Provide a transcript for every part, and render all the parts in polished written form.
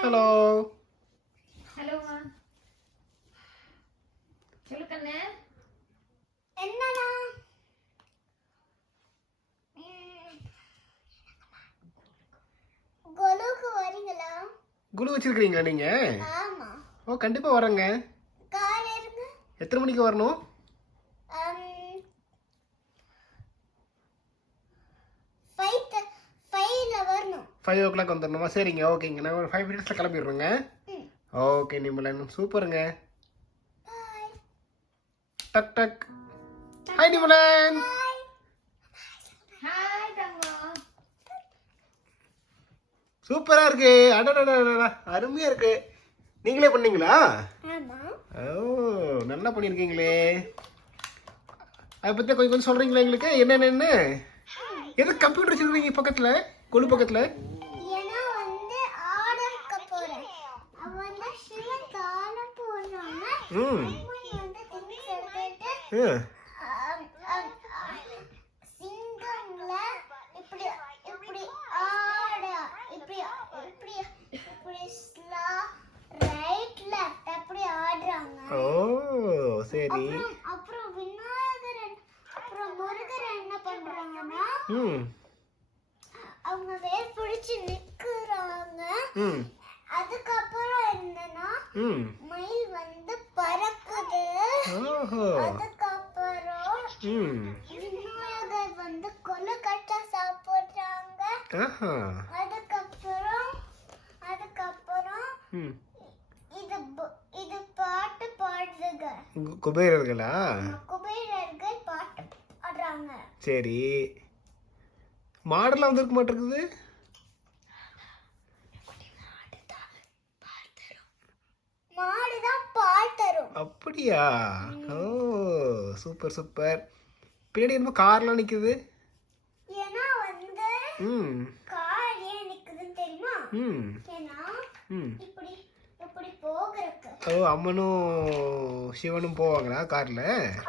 Hello ஹலோமா. சொல்லு கண்ணு. என்னடா கொலுக்கு வரீங்களா? குழு வச்சிருக்கீங்களா நீங்க? ஆமா. ஓ கண்டிப்பா வரேங்க. கார் இருங்க. எத்தனை மணிக்கு வரணும்? 5ல வரணும். 5 o'clock வந்துடணுமா? சரிங்க, ஓகேங்க. நான் ஒரு 5 minutesல கிளம்பிடுறேங்க. ஓகே நிமலன், சூப்பருங்க. பாய். டக் டக். ஹாய் நிமலன். ஹாய் தங்கம். சூப்பரா இருக்கு. அடடடடடா, அருமையா இருக்கு. நீங்களே பண்ணீங்களா? ஆமா. ஓ நல்லா பண்ணியிருக்கீங்களே. அதை பற்றி கொஞ்சம் கொஞ்சம் சொல்கிறீங்களா எங்களுக்கு? என்னென்னு? எது கம்ப்யூட்டர் வச்சுருக்கீங்க பக்கத்தில், கொலு பக்கத்தில்? ஏன்னா வந்து ஆர்டர்க்க போறேன். அவன் தான் சிவன் கால போறாங்க. வந்து திங்ஸ் எடுத்துட்டு சிங்கம்ல இப்படி இப்படி ஆட இப்படி இப்படி இப்படி ஸ்லா ரைட் லெஃப்ட் அப்படி ஆடுறாங்க. ஓ சரி. அப்புறம் விநாயகர் அப்புறம் முருகர் என்ன பண்றாங்கன்னா அவங்க வேர் பிடிச்சு நிக்குறாங்க. அதுக்கப்புறம் என்னன்னா மயில் வந்து பறக்குது. அதுக்கப்புறம் விநாயகர் வந்து கொழுக்கட்டை சாப்பிடுறாங்க. அதுக்கப்புறம் இது பாட்டு பாடுறாங்க. குபேரர்களா? குபேரர்கள் பாட்டு பாடுறாங்க. சரி. மாடெல்லாம் வந்திருக்க மாட்டேங்குது. மாடுதான் பால் தரும். அப்படியா? ஓ சூப்பர் சூப்பர். பின்னாடி என்னமோ கார்லாம் நிக்குது. ஏன்னா வந்து கார் ஏன் நிக்குதுன்னு தெரியுமா? ஏன்னா இப்படி இப்படி போகிறதுக்கு. ஓ அம்மனும் சிவனும் போவாங்களா கார்ல?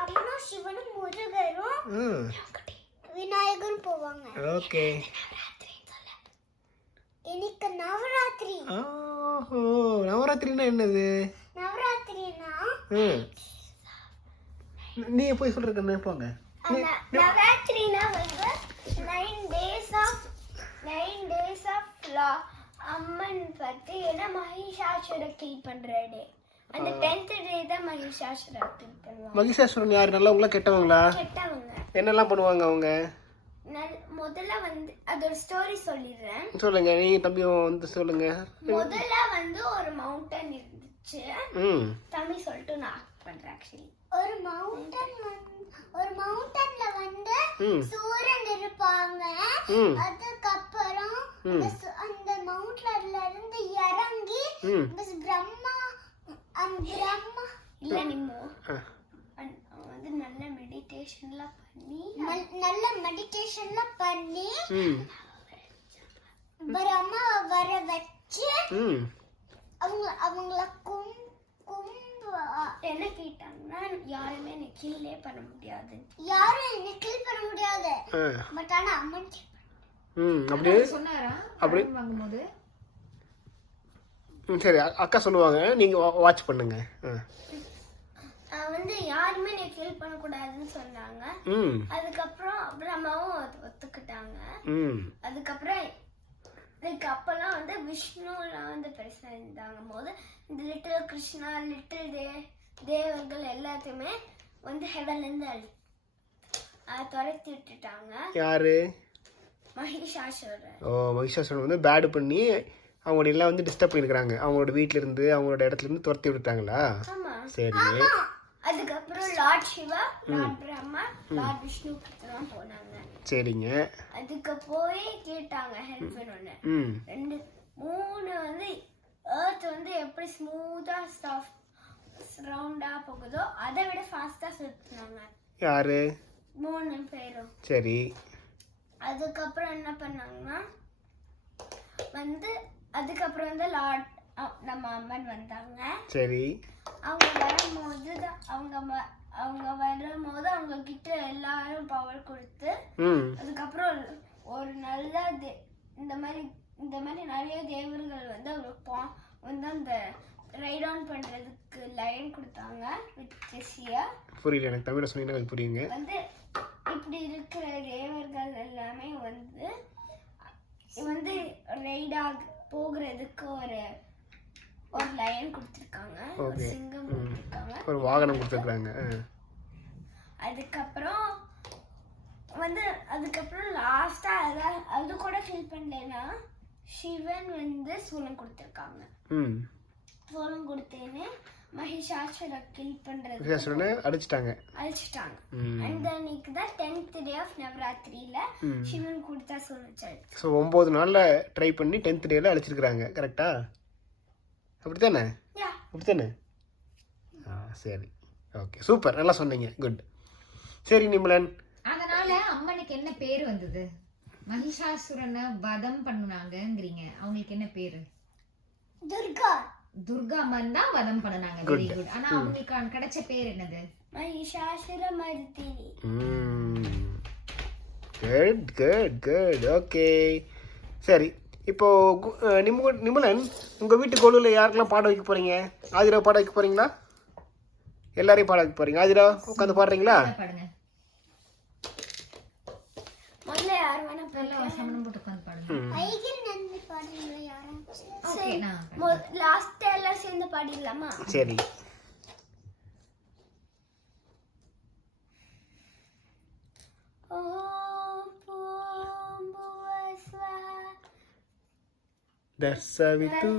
அம்மனும் சிவனும் முருகரும் விநாயகரும் போவாங்க. ஓகே. இன்னைக்கு நவராத்திரி. ஓஹோ நவராத்திரினா என்னது? நவராத்திரினா நீ போய் சொல்றதுக்கு போங்க. நவராத்திரினா வந்து 9 days of law அம்மன் பத்தி என்ன மகிஷாசுர கில் பண்ற டே. அந்த 10th day தான் மகிஷாசுர கில் பண்ணுவாங்க. மகிஷாசுரன் யார்? நல்லவங்களா கெட்டவங்களா? கெட்டவங்க. என்னெல்லாம் பண்ணுவாங்க அவங்க? முதல்ல வந்து அது ஒரு ஸ்டோரி சொல்லிடுறேன். சொல்லுங்க, நீங்க தம்பியும் வந்து சொல்லுங்க. முதல்ல வந்து ஒரு மவுண்டன் இருந்துச்சு. தமிழ் சொல்லிட்டு நான் பண்றேன். ஆக்சுவலி ஒரு மவுண்டன்ல வந்து சூரியன் இருப்பாங்க. அதுக்கப்புறம் அந்த மவுண்டன்ல இருந்து இறங்கி பிரம்மா இல்ல நிம்மோ வந்து நல்ல மெடிடேஷன்லாம் பண்ணி பிரம்மா வர வச்சு அவங்கள என்ன கேட்டாங்கன்னா யாருமே என்ன கில்லே பண்ண முடியாது. யாரும் என்ன கில் பண்ண முடியாது. பட் ஆனா அம்மன் அப்படியே சொன்னாரா அப்படி வாங்கும்போது? சரி அக்கா சொல்லுவாங்க, நீங்க வாட்ச் பண்ணுங்க. வந்து யாருமே என்ன கில் பண்ண கூடாதுன்னு சொன்னாங்க. அதுக்கப்புறம் பிரம்மாவும் ஒத்துக்கிட்டாங்க. அதுக்கப்புறம் அப்பெல்லாம் வந்து விஷ்ணுலாம் வந்து பெருசா இருந்தாங்க போது இந்த லிட்டில் கிருஷ்ணா லிட்டில் தேவர்கள் எல்லாத்தையுமே வந்து ஹெவன்ல இருந்து துரத்தி விட்டுட்டாங்க. யாரு? மகிஷாசுரன். ஓ மகிஷாசுரன் வந்து பேட் பண்ணி அவங்களோட எல்லாம் வந்து டிஸ்டர்ப் பண்ணிருக்காங்க. அவங்களோட வீட்ல இருந்து அவங்களோட இடத்துல இருந்து துரத்தி விட்டுட்டாங்களா? சரி. அதுக்கப்புறம் lord Shiva, lord Brahma, lord Vishnu கிட்டலாம் போனாங்க. சரிங்க. அதுக்கு போய் கேட்டாங்க ஹெல்ப் பண்ணனும். 2 3 வந்து எர்த் வந்து எப்படி ஸ்மூத்தா ரவுண்டா போகுதோ அதை விட ஃபாஸ்டா சுத்துனாங்க. யாரு? 3 பேரும். சரி. அதுக்கப்புறம் என்ன பண்ணாங்கன்னா வந்து அதுக்கப்புறம் வந்து லார்ட் நம்ம அம்மன் வந்தாங்க. சரி. அவங்க வரும்போது அவங்க கிட்ட எல்லாரும் பவர் கொடுத்து அதுக்கப்புறம் ஒரு நல்ல இந்த மாதிரி இந்த மாதிரி நிறைய தேவர்கள் வந்து அவர் வந்து அந்த ரைட் ஆன் பண்றதுக்கு லைன் கொடுத்தாங்க வித் கெசியா. புரியல, எனக்கு தமிழ்ல சொன்னீங்கன்னா அது புரியுங்க. வந்து இப்படி இருக்கிற தேவர்கள் எல்லாமே வந்து வந்து ரைடாக போகிறதுக்கு ஒரு லைன் கொடுத்துருக்காங்க, ஒரு சிங்கம் கொடுத்துருக்காங்க, ஒரு வாகனம் கொடுத்துருக்காங்க. அதுக்கப்புறம் லாஸ்டா அது கூட ஃபில் பண்ணலன்னா சிவன் வந்து சூலம் கொடுத்துருக்காங்க. சூலம் கொடுத்தேன்னு மகிஷாசுர கில் பண்றது அடிச்சிட்டாங்க. அந்த அன்னைக்கு தான் 10th டே ஆஃப் நவராத்திரியில சிவன் கொடுத்தா சூலம். ஸோ 9 நாள்ல ட்ரை பண்ணி 10th டேல அடிச்சிருக்காங்க. கரெக்டா? அப்படித்தானே? அப்படித்தானே? சரி, ஓகே, சூப்பர், நல்லா சொன்னீங்க, குட். சரி நிமலன், அதனால அம்மனுக்கு என்ன பேர் வந்தது? மகிஷாசுரனை வதம் பண்ணுனாங்கங்கறீங்க, அவங்களுக்கு என்ன பேரு? துர்கா. துர்கா அம்மன் தான் வதம் பண்ணாங்க. Very good. ஆனா அவங்களுக்கு கிடைச்ச பேர் என்னது? Mahishasura Mardini. Good good good, okay. சரி, இப்போ நிமலன், உங்க வீட்டு கோவிலில் யாருக்கெல்லாம் பாட வைக்க போறீங்க? ஆதிரா பாட வைக்க போறீங்களா? எல்லாரையும் பாட வைக்க போறீங்க. ஆதிரா உட்காந்து பாடுறீங்களா? பாடுங்க. முதல்ல யார் வேணா சமணம் போட்டு உட்காந்து பாடுங்க. ஐகிரி நந்தி பாடுறீங்களா யாரும்? ஓகே, நான் லாஸ்ட் எல்லாம் சேர்ந்து பாடிடலாமா? சரி. தர்சவிது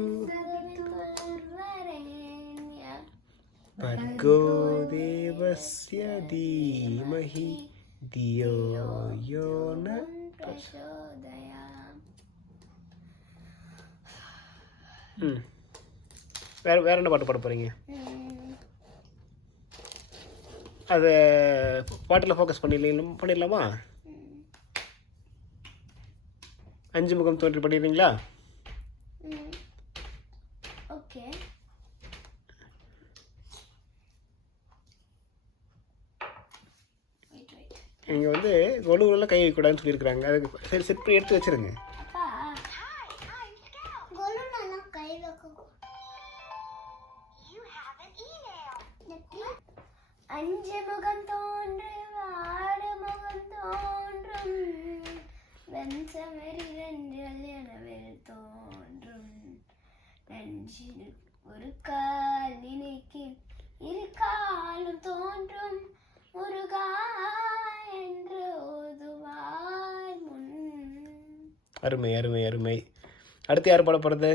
भर्गो देवस्य धीमहि धियो यो न प्रचोदयात्. வேற என்ன பாட்டு பாட போறீங்க? அது பாட்டில் ஃபோக்கஸ் பண்ணிடலாமா? 5 முகம் தோன்றி பண்ணிடுறீங்களா? ஓகே. நீங்கள் வந்து கொலுவில் கை வைக்கக்கூடாதுன்னு சொல்லியிருக்கிறாங்க. அதுக்கு சரி செட் பண்ணி எடுத்து வச்சுருங்க. அஞ்சு முகம் தோன்றும், 6 முகம் தோன்றும், வெண்சமரி ரெண்டல் தோன்றும், நஞ்சில் ஒரு கால் நினைக்கும், 2 காலும் தோன்றும், முருகா என்று ஓதுவாய் முன். அருமை அருமை அருமை. அடுத்து யார் பாட போகிறது?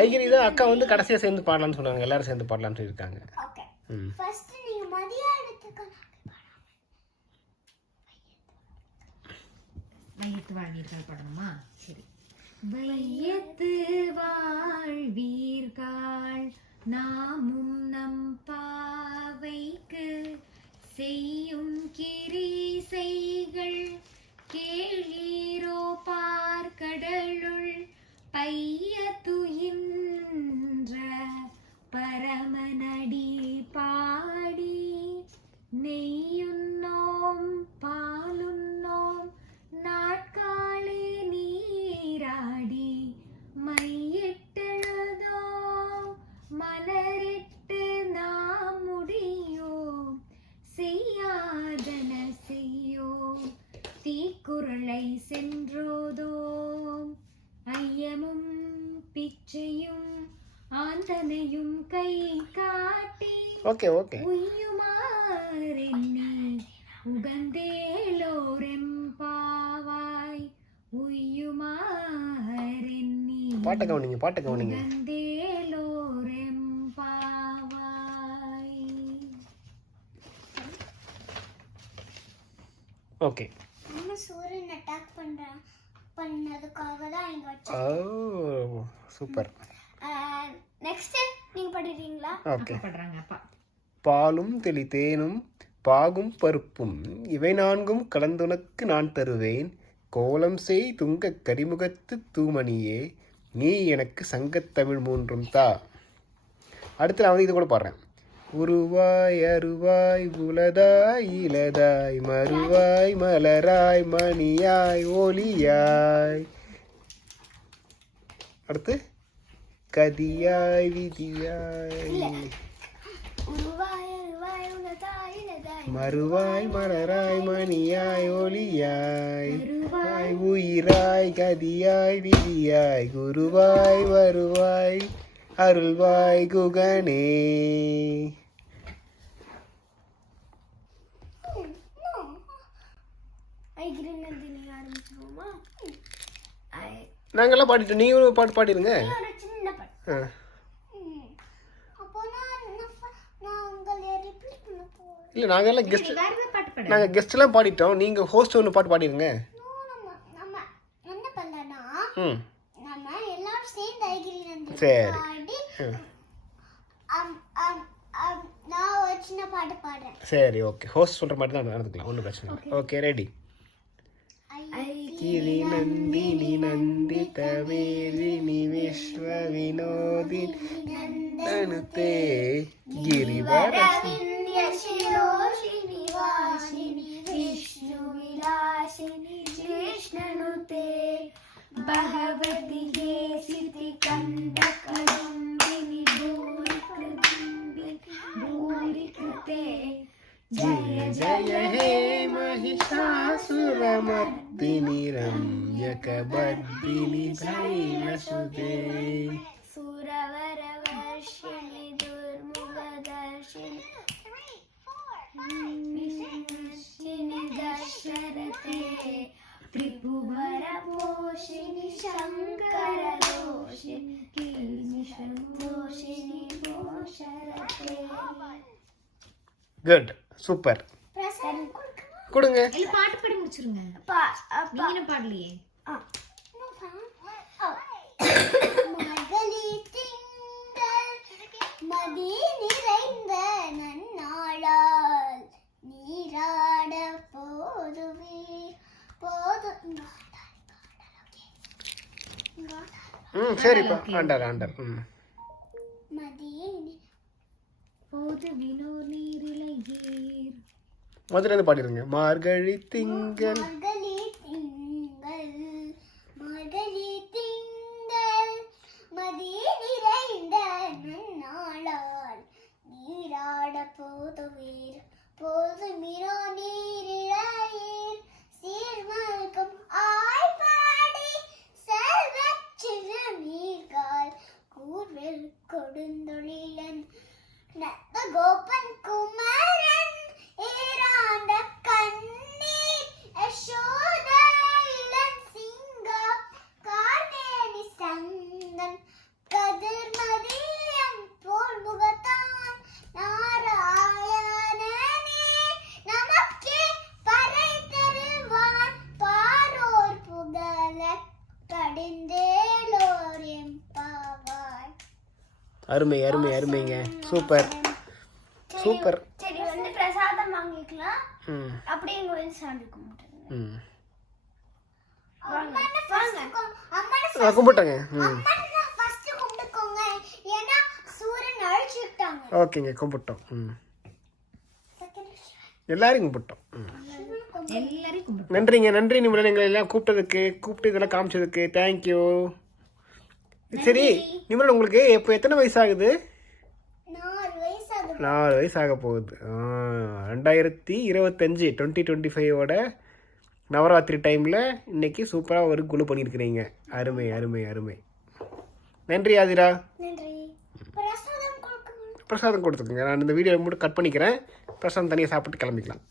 ஐகிரி தான் அக்கா வந்து கடைசியாக சேர்ந்து பாடலாம்னு சொன்னாங்க. எல்லாரும் சேர்ந்து பாடலாம்னு சொல்லியிருக்காங்க. ஓகே, ஃபர்ஸ்ட் நீங்க மதியானத்துக்கு வையத்து வாழ்வீர்கள் பாடணுமா? சரி. வையத்து வாழ்வீர்கள் நாமும் நம் பாவைக்கு செய்யும் கிரீசைகள் கேளீரோ பார்க்கடலுள் பைய துயின்ற பரமனடி பாடி நெய்யுண்ணோம் பாலுண்ணோம் நாட்காலே நீராடி மையிட்டெழுதோம் மலரிட்டு நாம் முடியோம் செய்யாதன செய்யோம் தீக்குறளை சென்றோதோம் ஐயமும் பிச்சையும் ஆந்தனையும் கை காட்டி உய்யுமாறெண்ணி உகந்தேலோரெம்பாவாய் உய்யுமாறெண்ணி பாட்டு கவனிங்க உகந்தேலோரெம்பாவாய். ஓகே. நம்ம சூரியன் அட்டாக் பண்ணதுக்காக தான் இங்க வச்சோம். ஓ சூப்பர். நெக்ஸ்ட் நீங்க படிறீங்களா? ஓகே. பண்றாங்க அப்பா. பாலும் தெளி தேனும் பாகும் பருப்பும் இவை 4ம் கலந்துனக்கு நான் தருவேன் கோலம் செய் துங்க கரிமுகத்து தூமணியே நீ எனக்கு சங்கத்தமிழ் 3ம் தா. அடுத்து நான் வந்து இது கூட பாடுறேன். உருவாய் அருவாய் உலதாய் இலதாய் மறுவாய் மலராய் மணியாய் ஒளியாய். அடுத்து கதியாய் விதியாய் உருவாய் அருவாய் உலதாய் இலதாய் மறுவாய் மலராய் மணியாய் ஒளியாய் உயிராய் கதியாய் விதியாய் குருவாய் வருவாய் அருள்வாய் குகனே. ஐகிரிநந்தினி ஆரம்பிச்சுவோமா? நாங்கெல்லாம் பாடிட்டோம், நீங்க ஒரு பாட்டு பாடிடுங்க. ஒரு சின்ன பாட்டு. அப்போ நான் உங்களை ரிப்பீட் பண்ண போறேன். இல்லை நாங்கெல்லாம் கெஸ்ட், வேற ஏதாவது பாட்டு பாடு. நாங்கள் கெஸ்ட்லாம் பாடிட்டோம், நீங்கள் ஹோஸ்ட் ஒன்று பாட்டு பாடிடுங்க. நம்ம என்ன பண்ணலன்னா ம் நம்ம எல்லாரும் சேர்ந்து ஐகிரிநந்தினி சரி. பாடி நான் ஒரு சின்ன பாட்டு பாடுறேன். சரி ஓகே, ஹோஸ்ட் சொல்கிற மாதிரி தான் நடந்துக்கலாம், ஒன்றும் பிரச்சனை இல்லை. Okay ready. ஐகிரி நந்தினி நந்தித வேதினி விஸ்வ வினோதினி நந்தனுதே गिरिवर शिरोशिनी वासिनी विष्णु विलासिनी कृष्णनुते भगवती केसिति कंद कदम्बिनी भूरि कृते जय जय हे महिषासुरमर्दिनि रम्यकबर्दिनि शैलसुते सुरवरवर्षिणि दुर्मुखदर्शिनि दशरथे त्रिभुवनपोषिणि शङ्करदोषिनि कीर्तिशङ्कोषिनि शरते. Good super. கொடுங்க. இல்ல பாட்டு பாடி முடிச்சிருங்க. நீங்க என்ன பாடலையே? மகளி திங்கள் மதி நிறைந்த நன்னாளால் நீராட போதுவே சரிப்பா, ஆண்டார் ஆண்டார். மதி போது வினோ நீரிலையீர். முதல்ல இருந்து பாடிடுங்க. மார்கழி திங்கள் மகளி திங்கள் மகளி திங்கள் மதி நிறைந்த நன்னாளால் நீராட போதுவீர் போது மிரோ நீரிழையீர் சீர்மல்கும் ஆய்பாடி செல்வச்சிறு நீர்கால் கூர்வெல் கொடுந்தொழிலன் நத்த கோபன் குமரன் ஏராண்ட கண்ணீர் யசோத இளன் சிங்கா கார்மேனி சந்தன் கதிர்மதியம் போல் முகத்தான் நாராயணனே நமக்கே பறை தருவான் பாரோர் புகழ கடிந்தேலோர் எம்பாவாய். அருமை அருமை அருமைங்க, சூப்பர் சூப்பர். சரி வந்து பிரசாதம் வாங்கிக்கலாம். ம் அப்படியே எங்க வந்து சாமி கும்பிட்டுருங்க. ம் வாங்க கும்பிட்டேங்க. ம் கும்பிட்டுக்கோங்க, ஏன்னா சூரியன் அழிச்சுட்டாங்க. ஓகேங்க, கும்பிட்டோம். ம் எல்லாரையும் கும்பிட்டோம். ம் எல்லாரையும் கும்பிடு. நன்றிங்க, நன்றி நிமிடம் எங்களை எல்லாம் கூப்பிட்டு இதெல்லாம் காமிச்சதுக்கு தேங்க்யூ. சரி நிமிடம், உங்களுக்கு இப்போ எத்தனை வயசு ஆகுது? 4 வயசு ஆக போகுது. 2025 2025 நவராத்திரி டைமில் இன்னைக்கு சூப்பராக ஒரு குழு பண்ணியிருக்கிறீங்க. அருமை அருமை அருமை. நன்றி ஆதிரா. பிரசாதம் கொடுத்துக்கோங்க. நான் இந்த வீடியோ மட்டும் கட் பண்ணிக்கிறேன். பிரசாதம் தனியாக சாப்பிட்டு கிளம்பிக்கலாம்.